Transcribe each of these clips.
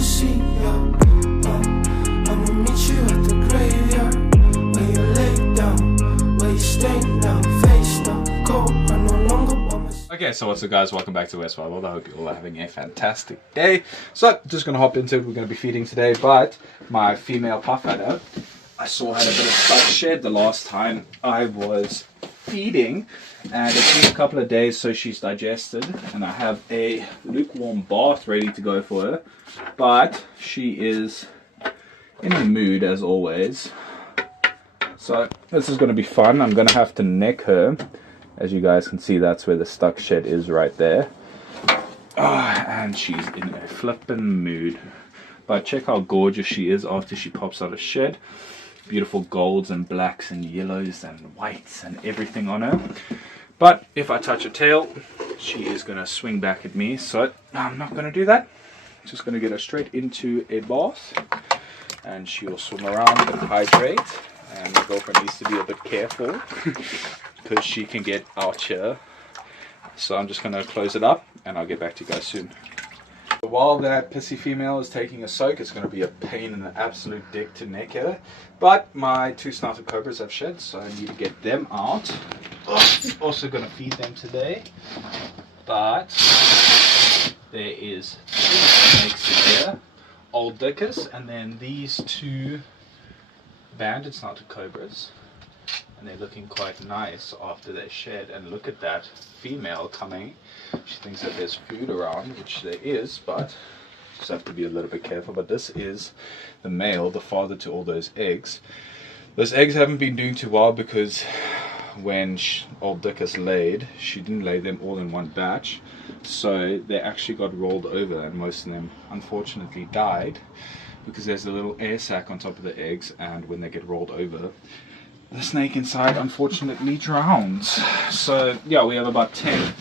see ya. I'ma meet you at the graveyard, where you lay down, where you stay now, face down, go. I no longer want myself. Okay, so what's up guys, welcome back to West World. I hope you all are having a fantastic day. So, just going to hop into it. We're going to be feeding today, but my female puff adder, I saw had a bit of stuck shed the last time I was feeding, and it's been a couple of days so she's digested, and I have a lukewarm bath ready to go for her, but she is in a mood as always. So this is going to be fun. I'm going to have to neck her. As you guys can see, that's where the stuck shed is right there. And she's in a flippin' mood. But check how gorgeous she is after she pops out of shed. Beautiful golds and blacks and yellows and whites and everything on her. But if I touch her tail, she is going to swing back at me. So I'm not going to do that. Just going to get her straight into a bath. And she'll swim around and hydrate. And my girlfriend needs to be a bit careful because she can get out here. So I'm just going to close it up and I'll get back to you guys soon. While that pissy female is taking a soak, it's going to be a pain in the absolute dick to neck her. But my two snouted cobras have shed, so I need to get them out. Also going to feed them today. But there is three snakes in here. Old Dickus, and then these two banded snouted cobras. And they're looking quite nice after they shed. And look at that female coming. She thinks that there's food around, which there is, but just have to be a little bit careful. But this is the male, the father to all those eggs. Those eggs haven't been doing too well because when old Dickus laid, she didn't lay them all in one batch. So they actually got rolled over, and most of them unfortunately died because there's a little air sac on top of the eggs, and when they get rolled over, the snake inside unfortunately drowns. So yeah, we have about 10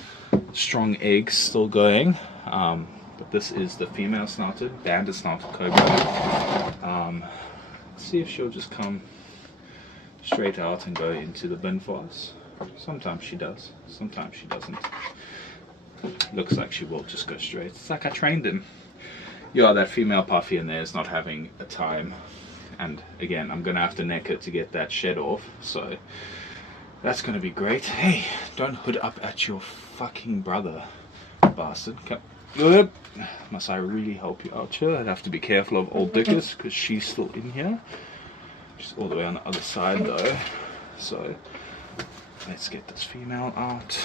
strong eggs still going, but this is the female snouted, banded snouted cobra. Let's see if she'll just come straight out and go into the bin for us. Sometimes she does, sometimes she doesn't. Looks like she will just go straight. It's like I trained him. Yeah, that female puffy in there is not having a time. And again, I'm going to have to neck it to get that shed off. So that's going to be great. Hey, don't hood up at your fucking brother, bastard. Come. Must I really help you out here? I'd have to be careful of old Dickus because she's still in here. She's all the way on the other side though. So let's get this female out.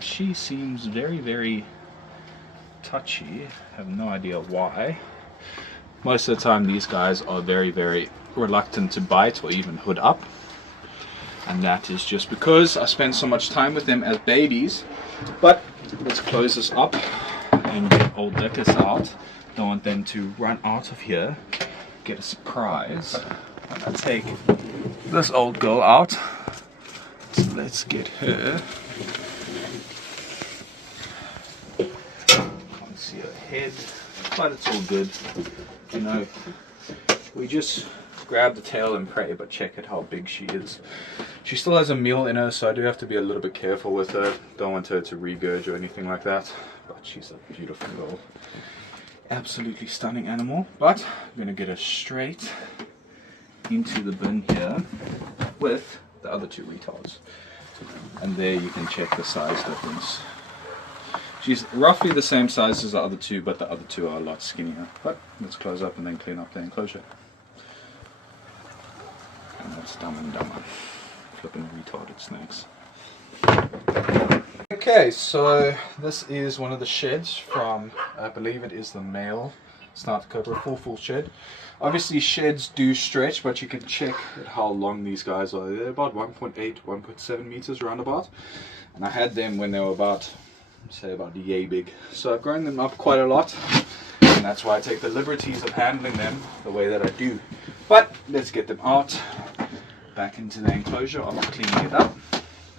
She seems very, very touchy. I have no idea why. Most of the time these guys are very, very reluctant to bite or even hood up. And that is just because I spend so much time with them as babies. But let's close this up and get old Dickus out. Don't want them to run out of here, get a surprise. And I take this old girl out. So let's get her. Can't see her head, but it's all good. You know, we just grab the tail and pray, but check out how big she is. She still has a meal in her, so I do have to be a little bit careful with her. Don't want her to regurge or anything like that, but she's a beautiful girl. Absolutely stunning animal. But I'm going to get her straight into the bin here with the other two retards. And there you can check the size difference. She's roughly the same size as the other two, but the other two are a lot skinnier. But let's close up and then clean up the enclosure. And that's Dumb and Dumber. Flipping retarded snakes. Okay, so this is one of the sheds from, I believe it is the male snouted cobra, full shed. Obviously sheds do stretch, but you can check at how long these guys are. They're about 1.8, 1.7 meters roundabout. And I had them when they were about, say about yay big. So I've grown them up quite a lot, and that's why I take the liberties of handling them the way that I do. But let's get them out, back into the enclosure. I'm cleaning it up,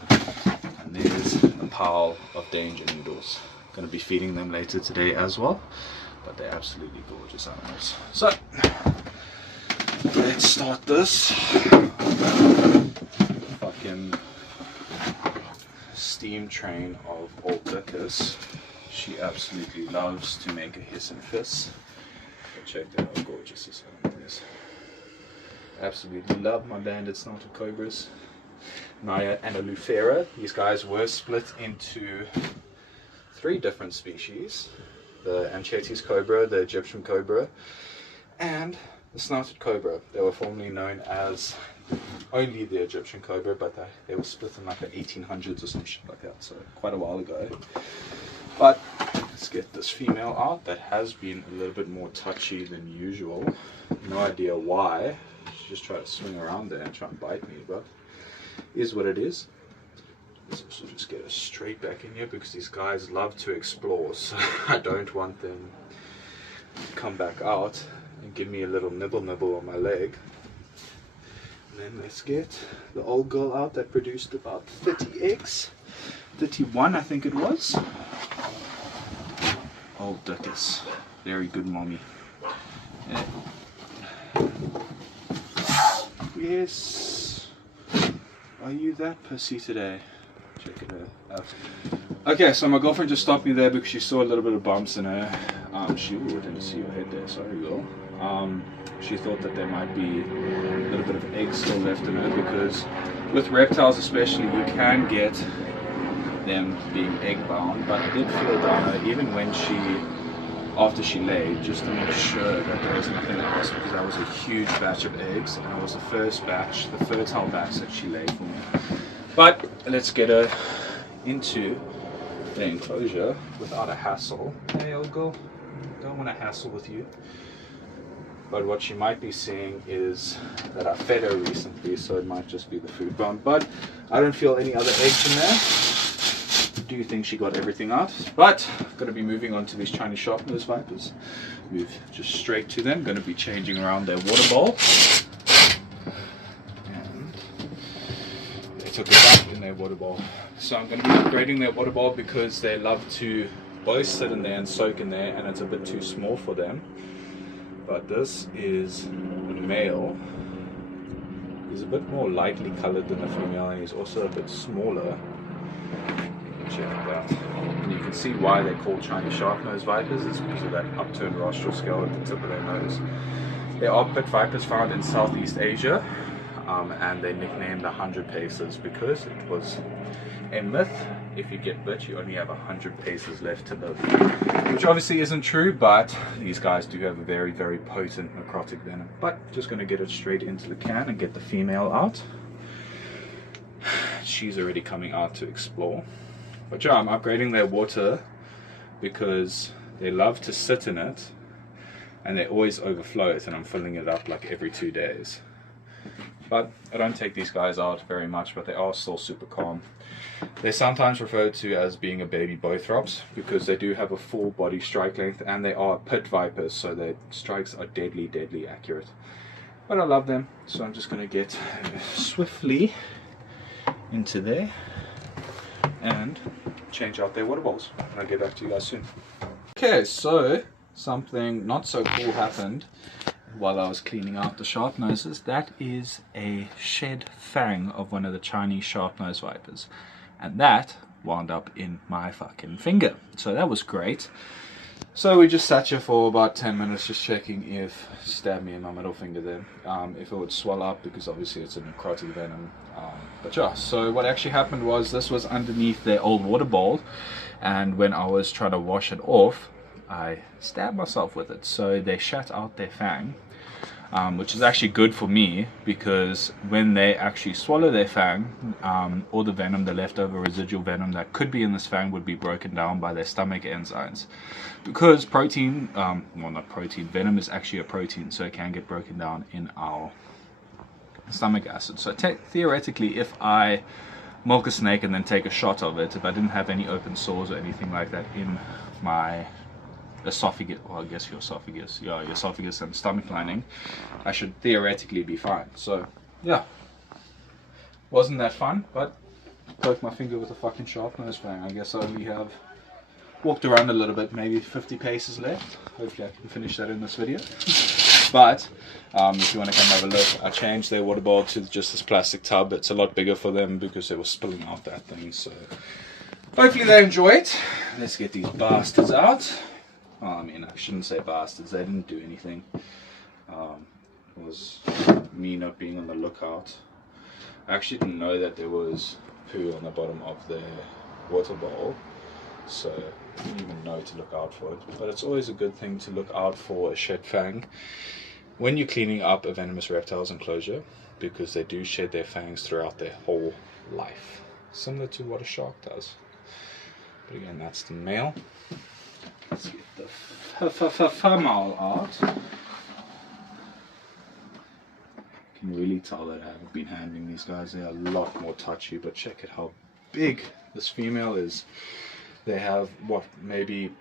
and there's a pile of danger noodles. Going to be feeding them later today as well, but they're absolutely gorgeous animals. So let's start this fucking steam train of old Dickus She absolutely loves to make a hiss and hiss. Check that out, gorgeous this one is. Absolutely love my banded snouted cobras. Naya and Alufera. These guys were split into 3 different species. The Anchetes cobra, the Egyptian cobra, and the snouted cobra. They were formerly known as only the Egyptian cobra, but they were split in like the 1800s or some shit like that, so quite a while ago. But let's get this female out that has been a little bit more touchy than usual. No idea why. She just tried to swing around there and try and bite me, but is what it is. Let's also just get her straight back in here because these guys love to explore, so I don't want them to come back out and give me a little nibble on my leg. And then let's get the old girl out that produced about 30 eggs. 31 I think it was. Old Dickus. Very good mommy. Yeah. Yes. Are you that pussy today? Check it out. Okay, so my girlfriend just stopped me there because she saw a little bit of bumps in her. She didn't see your head there, sorry girl. She thought that there might be a little bit of egg still left in her, because with reptiles especially you can get them being egg bound, but I did feel down her even when after she laid, just to make sure that there was nothing else, because that was a huge batch of eggs and it was the first batch, the fertile batch that she laid for me. But let's get her into the enclosure without a hassle. Hey old girl, don't want to hassle with you. But what she might be seeing is that I fed her recently, so it might just be the food bump. But I don't feel any other eggs in there. I do think she got everything out. But I'm going to be moving on to these Chinese sharp-nosed vipers. Move just straight to them. Going to be changing around their water bowl. And they took a bath in their water bowl. So I'm going to be upgrading their water bowl because they love to both sit in there and soak in there, and it's a bit too small for them. But this is a male. He's a bit more lightly colored than the female, and he's also a bit smaller. Check that. And you can see why they're called Chinese sharp-nosed vipers. It's because of that upturned rostral scale at the tip of their nose. There are pit vipers found in Southeast Asia, and they nicknamed the 100 paces because it was a myth. If you get bit, you only have 100 paces left to live, which obviously isn't true, but these guys do have a very, very potent necrotic venom. But just going to get it straight into the can and get the female out. She's already coming out to explore. But yeah, I'm upgrading their water because they love to sit in it and they always overflow it, and I'm filling it up like every 2 days. But I don't take these guys out very much, but they are still super calm. They're sometimes referred to as being a baby Bothrops because they do have a full body strike length, and they are pit vipers, so their strikes are deadly, deadly accurate. But I love them, so I'm just going to get swiftly into there and change out their water bowls, and I'll get back to you guys soon. Okay, so something not so cool happened while I was cleaning out the sharp noses. That is a shed fang of one of the Chinese sharp-nosed vipers, and that wound up in my fucking finger, so that was great. So we just sat here for about 10 minutes just checking if, stabbed me in my middle finger there, if it would swell up, because obviously it's a necrotic venom. But yeah, so what actually happened was this was underneath their old water bowl, and when I was trying to wash it off, I stabbed myself with it. So they shut out their fang, which is actually good for me, because when they actually swallow their fang, all the venom, the leftover residual venom that could be in this fang, would be broken down by their stomach enzymes. Because protein, well not protein, venom is actually a protein, so it can get broken down in our stomach acid. So theoretically, if I milk a snake and then take a shot of it, if I didn't have any open sores or anything like that in my esophagus, well I guess your esophagus, yeah, your esophagus and stomach lining, I should theoretically be fine. So yeah, wasn't that fun, but poked my finger with a fucking sharp nose fang. I guess I only have walked around a little bit, maybe 50 paces left. Hopefully I can finish that in this video. But if you want to come have a look, I changed their water bowl to just this plastic tub. It's a lot bigger for them because they were spilling out that thing, so hopefully they enjoy it. Let's get these bastards out. Well, I mean, I shouldn't say bastards, they didn't do anything. It was me not being on the lookout. I actually didn't know that there was poo on the bottom of the water bowl, so I didn't even know to look out for it. But it's always a good thing to look out for a shed fang when you're cleaning up a venomous reptile's enclosure, because they do shed their fangs throughout their whole life, similar to what a shark does. But again, that's the male. Let's get the female out. You can really tell that I haven't been handling these guys. They're a lot more touchy, but check it how big this female is. They have, what, maybe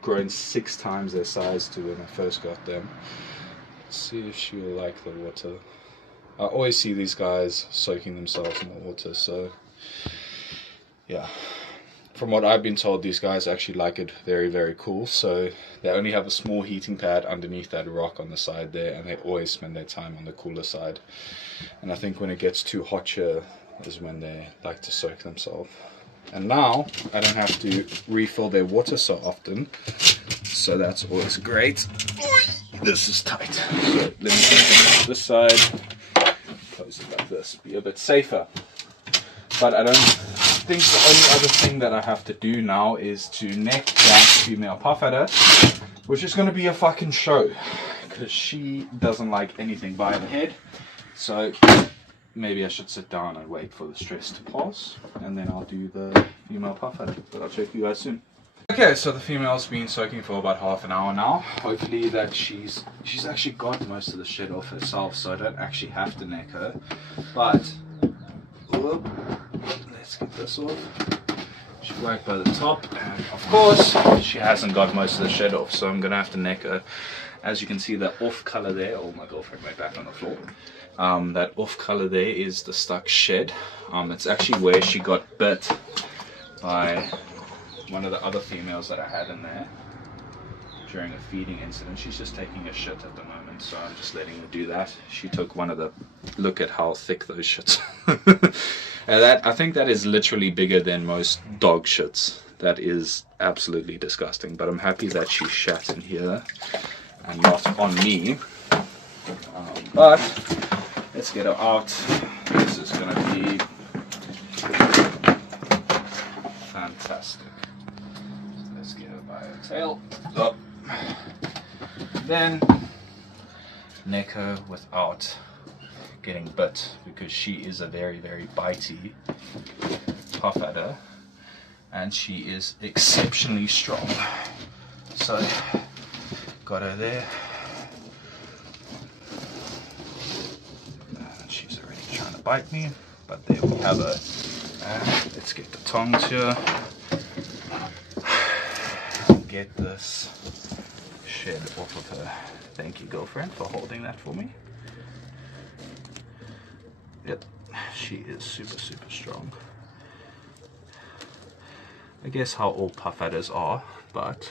grown 6 times their size to when I first got them. Let's see if she will like the water. I always see these guys soaking themselves in the water, so yeah. From what I've been told, these guys actually like it very, very cool. So they only have a small heating pad underneath that rock on the side there, and they always spend their time on the cooler side. And I think when it gets too hot here is when they like to soak themselves. And now I don't have to refill their water so often, so that's always great. This is tight. So let me take it this side, close it like this, be a bit safer. But I don't think the only other thing that I have to do now is to neck that female puff adder, which is going to be a fucking show, because she doesn't like anything by the head. So maybe I should sit down and wait for the stress to pass, and then I'll do the female puff adder. But I'll check you guys soon. Okay, so the female's been soaking for about half an hour now. Hopefully that she's actually got most of the shit off herself, so I don't actually have to neck her. But whoop, let's get this off. She's right by the top, and of course she hasn't got most of the shed off, so I'm gonna have to neck her. As you can see, the off color there, oh, my girlfriend went back on the floor. That off color there is the stuck shed. It's actually where she got bit by one of the other females that I had in there during a feeding incident. She's just taking a shit at the moment, so I'm just letting her do that. She took one of the, look at how thick those shits. And that, I think that is literally bigger than most dog shits. That is absolutely disgusting, but I'm happy that she shat in here and not on me. But let's get her out. This is gonna be fantastic. Let's get her by her tail up. Then neck her without getting bit, because she is a very, very bitey puff adder, and she is exceptionally strong. So got her there. She's already trying to bite me, but there we have her. And let's get the tongs here. Get this shed off of her. Thank you, girlfriend, for holding that for me. Yep, she is super, super strong. I guess how all puff adders are, but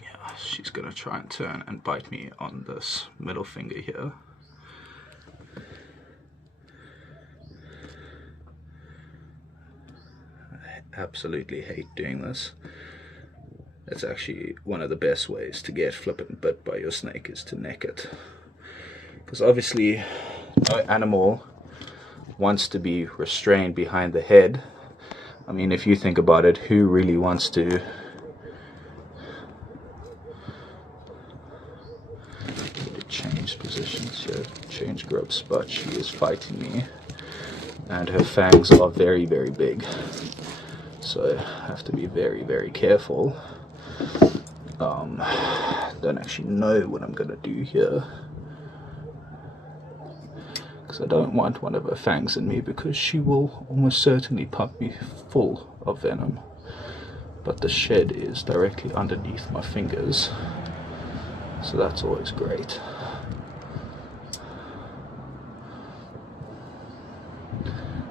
yeah, she's gonna try and turn and bite me on this middle finger here. I absolutely hate doing this. It's actually one of the best ways to get flippin' bit by your snake, is to neck it. Because obviously no animal wants to be restrained behind the head. I mean, if you think about it, who really wants to change positions here, change grips, but she is fighting me, and her fangs are very, very big, so I have to be very, very careful. Don't actually know what I'm gonna do here, because I don't want one of her fangs in me, because she will almost certainly pump me full of venom. But the shed is directly underneath my fingers, so that's always great.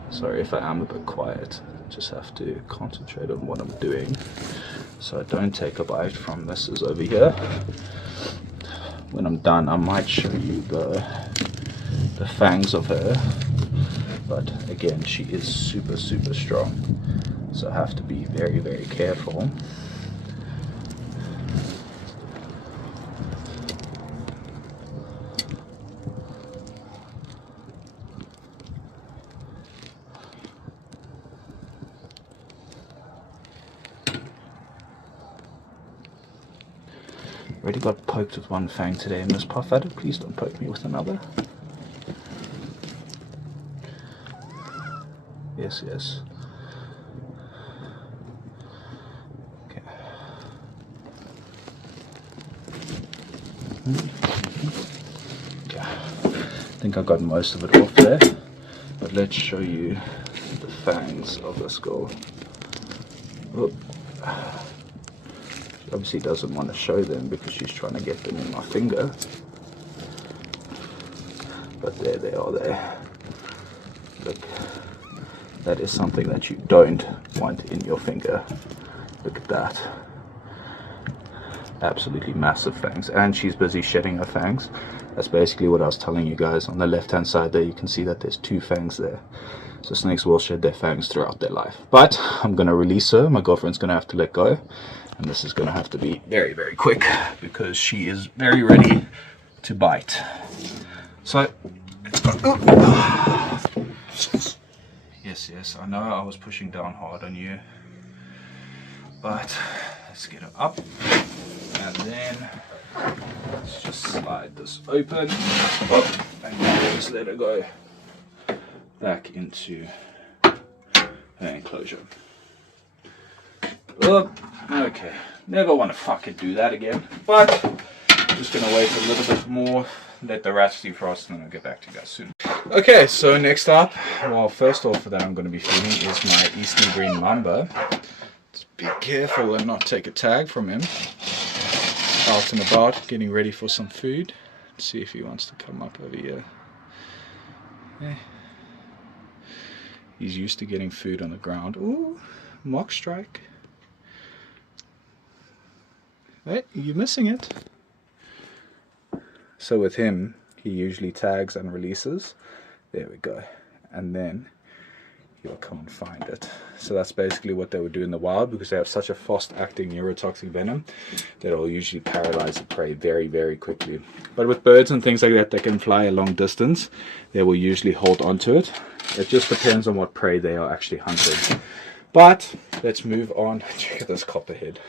Sorry if I am a bit quiet, just have to concentrate on what I'm doing so I don't take a bite from Mrs. over here. When I'm done, I might show you the fangs of her, But again, she is super strong, so I have to be very careful. Already got poked with one fang today, Miss Puffadder. Please don't poke me with another. Yes. Okay. Okay. I think I got most of it off there, but let's show you the fangs of this girl. Oh. She obviously doesn't want to show them because she's trying to get them in my finger. But there they are there. Look, that is something that you don't want in your finger. Look at that. Absolutely massive fangs. And she's busy shedding her fangs. That's basically what I was telling you guys. On the left hand side there, you can see that there's 2 fangs there. So snakes will shed their fangs throughout their life. But I'm going to release her. My girlfriend's going to have to let go. And this is going to have to be very quick because she is very ready to bite. So, let's go. Yes, I know I was pushing down hard on you. But let's get her up. And then let's just slide this open. And then just let her go back into her enclosure. Oh, okay, never want to fucking do that again, but I'm just gonna wait a little bit more, let the rats defrost, and then I'll get back to you guys soon. Okay, so next up, well, first off that I'm going to be feeding is my Eastern Green Mamba. Just be careful and not take a tag from him. Out and about, getting ready for some food. Let's see if he wants to come up over here. Yeah. He's used to getting food on the ground. Ooh, mock strike. Wait, you're missing it. So with him, he usually tags and releases. There we go. And then he'll come and find it. So that's basically what they would do in the wild, because they have such a fast-acting neurotoxic venom that it will usually paralyze the prey very quickly. But with birds and things like that, they can fly a long distance. They will usually hold onto it. It just depends on what prey they are actually hunting. But let's move on. Check out this copperhead.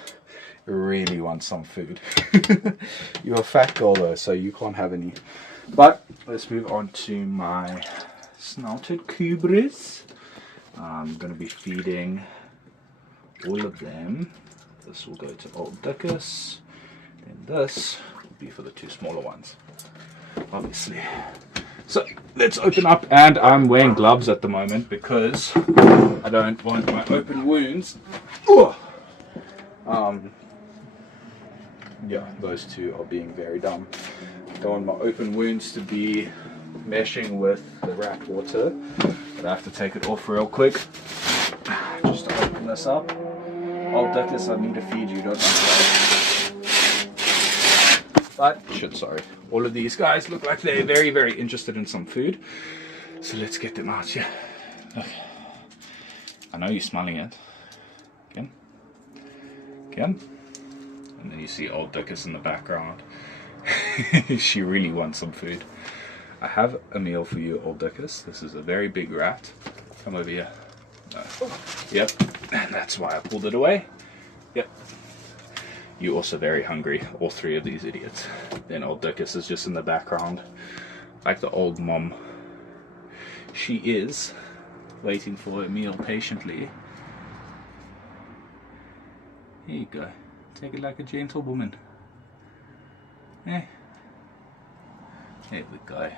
Really want some food. You're a fat girl though, so you can't have any. But let's move on to my snouted cobras. I'm going to be feeding all of them. This will go to Old Dickus. Then this will be for the 2 smaller ones, obviously. So let's open up, and I'm wearing gloves at the moment because I don't want my open wounds. Yeah, those 2 are being very dumb. Don't want my open wounds to be meshing with the rat water, but I have to take it off real quick just to open this up. Old Dickus, I need to feed you, don't I? But shit, sorry. All of these guys look like they're very interested in some food, so let's get them out here. Okay. I know you're smelling it. Come. And then you see Old Dickus in the background. She really wants some food. I have a meal for you, Old Dickus. This is a very big rat. Come over here. No. Yep, and that's why I pulled it away. Yep. You're also very hungry, all 3 of these idiots. Then Old Dickus is just in the background, like the old mom. She is waiting for a meal patiently. Here you go. Take it like a gentle woman. Eh. There we go.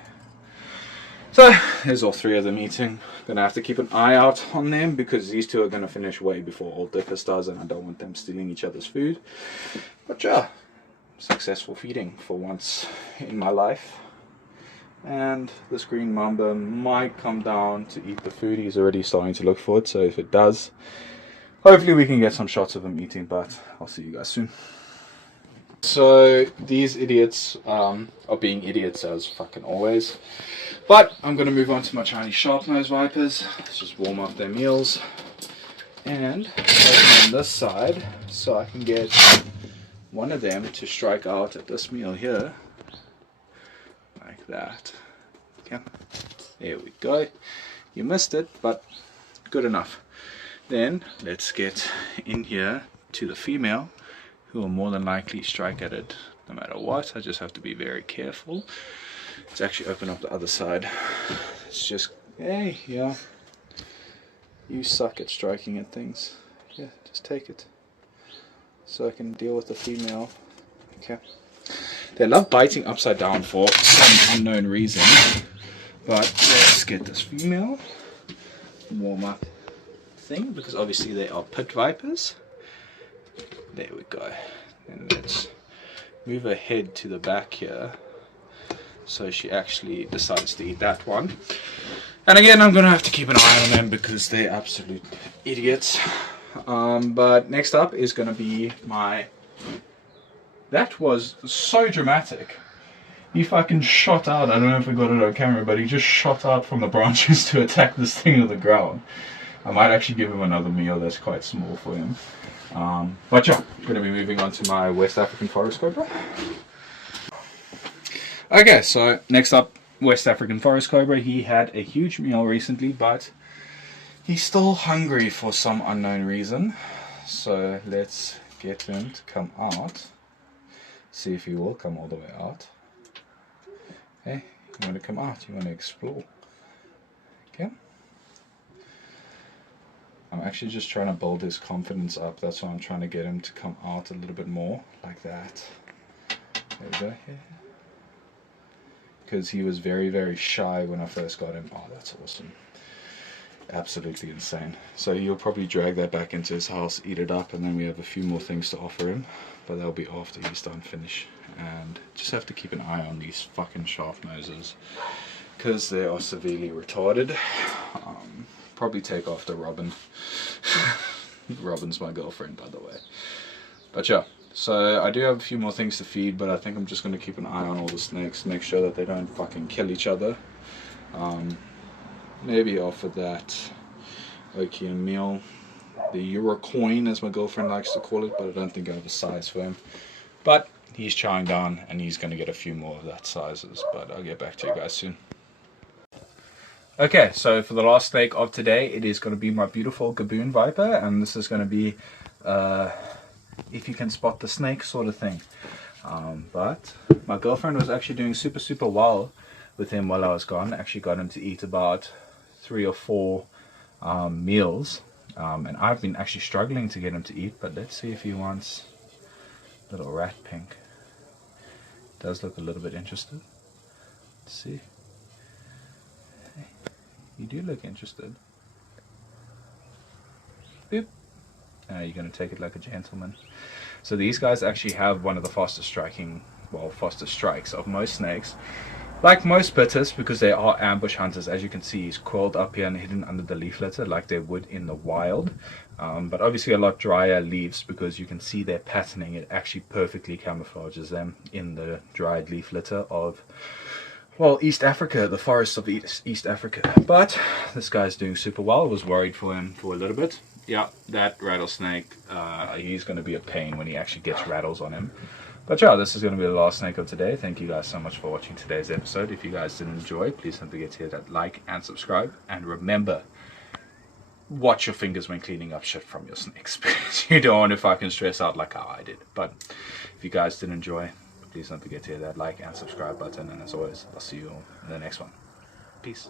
So, there's all 3 of them eating. Gonna have to keep an eye out on them because these 2 are gonna finish way before Old Dickus does, and I don't want them stealing each other's food. But yeah, successful feeding for once in my life. And this green mamba might come down to eat the food. He's already starting to look for it, so if it does, hopefully we can get some shots of him eating, but I'll see you guys soon. So these idiots are being idiots as fucking always. But I'm going to move on to my Chinese sharp-nosed vipers. Let's just warm up their meals. And open on this side so I can get one of them to strike out at this meal here. Like that. Okay. There we go. You missed it, but good enough. Then let's get in here to the female, who will more than likely strike at it no matter what. I just have to be very careful. Let's actually open up the other side. It's just, hey, yeah. You suck at striking at things. Yeah, just take it. So I can deal with the female. Okay. They love biting upside down for some unknown reason. But let's get this female. Warm up thing, because obviously they are pit vipers. There we go. And let's move her head to the back here. So she actually decides to eat that one. And again, I'm going to have to keep an eye on them because they're absolute idiots. But next up is going to be my... That was so dramatic. He fucking shot out. I don't know if we got it on camera, but he just shot out from the branches to attack this thing on the ground. I might actually give him another meal that's quite small for him. But yeah, I'm going to be moving on to my West African forest cobra. Okay, so next up, West African forest cobra. He had a huge meal recently, but he's still hungry for some unknown reason. So let's get him to come out. See if he will come all the way out. Hey, you want to come out? You want to explore? Okay. I'm actually just trying to build his confidence up. That's why I'm trying to get him to come out a little bit more, like that. There we go. Yeah. Because he was very, very shy when I first got him. Oh, that's awesome. Absolutely insane. So he'll probably drag that back into his house, eat it up, and then we have a few more things to offer him. But that'll be after he's done finish. And just have to keep an eye on these fucking sharp noses, because they are severely retarded. Probably take after Robin. Robin's my girlfriend, by the way. But yeah. So I do have a few more things to feed, but I think I'm just going to keep an eye on all the snakes, make sure that they don't fucking kill each other. Maybe offer that okay a meal, the Eurocoin as my girlfriend likes to call it, but I don't think I have a size for him. But he's chowing down and he's going to get a few more of that sizes, but I'll get back to you guys soon. Okay, so for the last snake of today, it is going to be my beautiful Gaboon Viper, and this is going to be if you can spot the snake sort of thing. But my girlfriend was actually doing super well with him while I was gone. Actually got him to eat about 3 or 4 meals, and I've been actually struggling to get him to eat. But let's see if he wants little rat pink. Does look a little bit interested. Let's see. Hey, you do look interested. Boop. You're going to take it like a gentleman. So these guys actually have one of the fastest strikes of most snakes. Like most pitters, because they are ambush hunters. As you can see, he's coiled up here and hidden under the leaf litter like they would in the wild. But obviously a lot drier leaves, because you can see their patterning. It actually perfectly camouflages them in the dried leaf litter of, well, East Africa, the forests of East Africa. But this guy's doing super well. I was worried for him for a little bit. Yeah, that rattlesnake, he's going to be a pain when he actually gets rattles on him. But yeah, this is going to be the last snake of today. Thank you guys so much for watching today's episode. If you guys did enjoy, please don't forget to hit that like and subscribe. And remember, watch your fingers when cleaning up shit from your snakes, because you don't want to fucking stress out like how I did. But if you guys did enjoy, please don't forget to hit that like and subscribe button. And as always, I'll see you all in the next one. Peace.